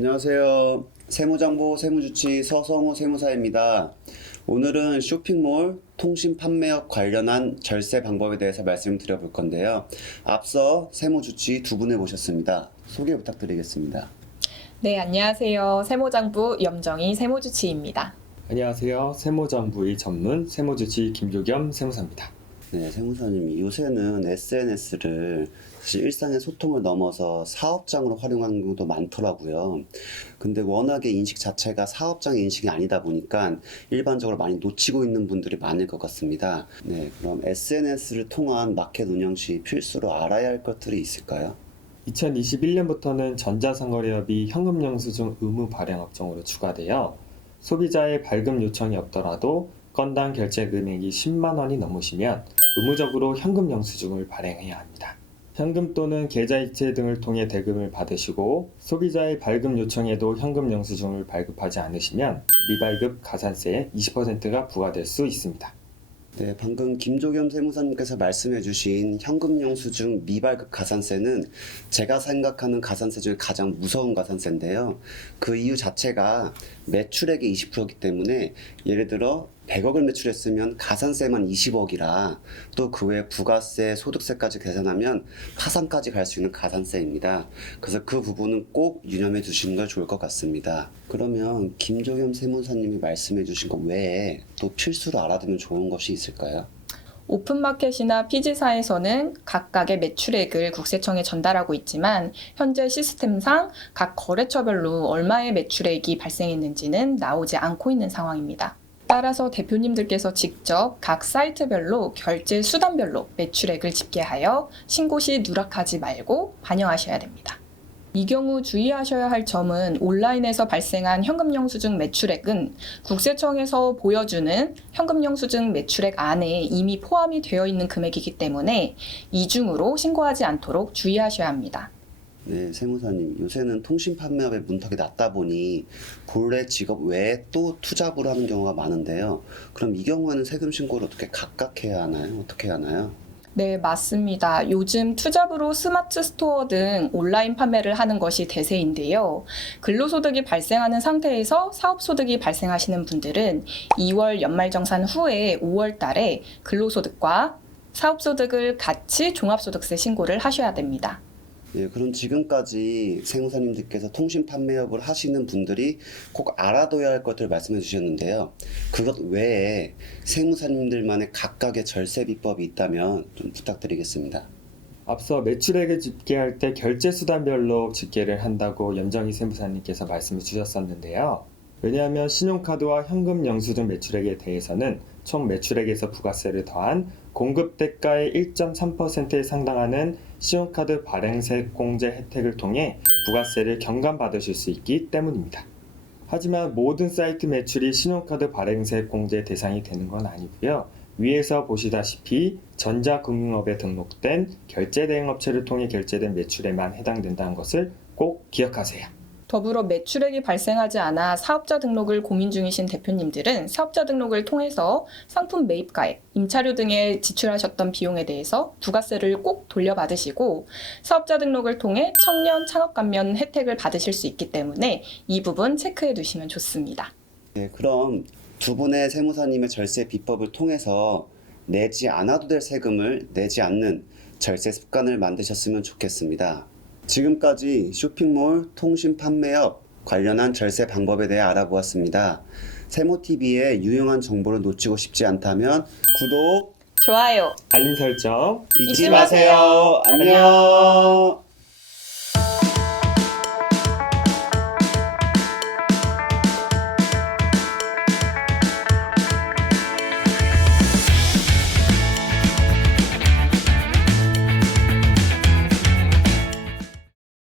안녕하세요. 세무정보 세무주치 서성우 세무사입니다. 오늘은 쇼핑몰 통신 판매업 관련한 절세 방법에 대해서 말씀드려볼 건데요. 앞서 세무주치 두 분을 모셨습니다. 소개 부탁드리겠습니다. 네, 안녕하세요. 세무장부 염정희 세무주치입니다. 안녕하세요. 세무정보의 전문 세무주치 김조겸 세무사입니다. 네, 세무사님이 요새는 SNS를 사실 일상의 소통을 넘어서 사업장으로 활용하는 경우도 많더라고요. 근데 워낙에 인식 자체가 사업장의 인식이 아니다 보니까 일반적으로 많이 놓치고 있는 분들이 많을 것 같습니다. 네, 그럼 SNS를 통한 마켓 운영 시 필수로 알아야 할 것들이 있을까요? 2021년부터는 전자상거래업이 현금영수증 의무 발행 업종으로 추가되어 소비자의 발급 요청이 없더라도 건당 결제 금액이 10만 원이 넘으시면 의무적으로 현금영수증을 발행해야 합니다. 현금 또는 계좌이체 등을 통해 대금을 받으시고 소비자의 발급 요청에도 현금영수증을 발급하지 않으시면 미발급 가산세 20%가 부과될 수 있습니다. 네, 방금 김조겸 세무사님께서 말씀해주신 현금영수증 미발급 가산세는 제가 생각하는 가산세 중에 가장 무서운 가산세인데요. 그 이유 자체가 매출액의 20%이기 때문에 예를 들어 100억을 매출했으면 가산세만 20억이라 또 그 외에 부가세, 소득세까지 계산하면 파산까지 갈 수 있는 가산세입니다. 그래서 그 부분은 꼭 유념해 두시는 걸 좋을 것 같습니다. 그러면 김조겸 세무사님이 말씀해 주신 것 외에 또 필수로 알아두면 좋은 것이 있을까요? 오픈마켓이나 피지사에서는 각각의 매출액을 국세청에 전달하고 있지만 현재 시스템상 각 거래처별로 얼마의 매출액이 발생했는지는 나오지 않고 있는 상황입니다. 따라서 대표님들께서 직접 각 사이트별로 결제 수단별로 매출액을 집계하여 신고 시 누락하지 말고 반영하셔야 됩니다. 이 경우 주의하셔야 할 점은 온라인에서 발생한 현금영수증 매출액은 국세청에서 보여주는 현금영수증 매출액 안에 이미 포함이 되어 있는 금액이기 때문에 이중으로 신고하지 않도록 주의하셔야 합니다. 네, 세무사님. 요새는 통신 판매업의 문턱이 낮다 보니 본래 직업 외에 또 투잡으로 하는 경우가 많은데요. 그럼 이 경우에는 세금 신고를 어떻게 각각 해야 하나요? 어떻게 해야 하나요? 네, 맞습니다. 요즘 투잡으로 스마트 스토어 등 온라인 판매를 하는 것이 대세인데요. 근로소득이 발생하는 상태에서 사업소득이 발생하시는 분들은 2월 연말정산 후에 5월 달에 근로소득과 사업소득을 같이 종합소득세 신고를 하셔야 됩니다. 예, 그럼 지금까지 세무사님들께서 통신 판매업을 하시는 분들이 꼭 알아둬야 할 것들을 말씀해 주셨는데요. 그것 외에 세무사님들만의 각각의 절세 비법이 있다면 좀 부탁드리겠습니다. 앞서 매출액을 집계할 때 결제 수단별로 집계를 한다고 염정희 세무사님께서 말씀을 주셨었는데요. 왜냐하면 신용카드와 현금 영수증 매출액에 대해서는 총 매출액에서 부가세를 더한 공급 대가의 1.3%에 상당하는 신용카드 발행세 공제 혜택을 통해 부가세를 경감받으실 수 있기 때문입니다. 하지만 모든 사이트 매출이 신용카드 발행세 공제 대상이 되는 건 아니고요. 위에서 보시다시피 전자금융업에 등록된 결제대행업체를 통해 결제된 매출에만 해당된다는 것을 꼭 기억하세요. 더불어 매출액이 발생하지 않아 사업자 등록을 고민 중이신 대표님들은 사업자 등록을 통해서 상품 매입가액, 임차료 등에 지출하셨던 비용에 대해서 부가세를 꼭 돌려받으시고 사업자 등록을 통해 청년 창업감면 혜택을 받으실 수 있기 때문에 이 부분 체크해 두시면 좋습니다. 네, 그럼 두 분의 세무사님의 절세 비법을 통해서 내지 않아도 될 세금을 내지 않는 절세 습관을 만드셨으면 좋겠습니다. 지금까지 쇼핑몰 통신 판매업 관련한 절세 방법에 대해 알아보았습니다. 세무TV의 유용한 정보를 놓치고 싶지 않다면 구독, 좋아요. 알림 설정 잊지 마세요. 안녕.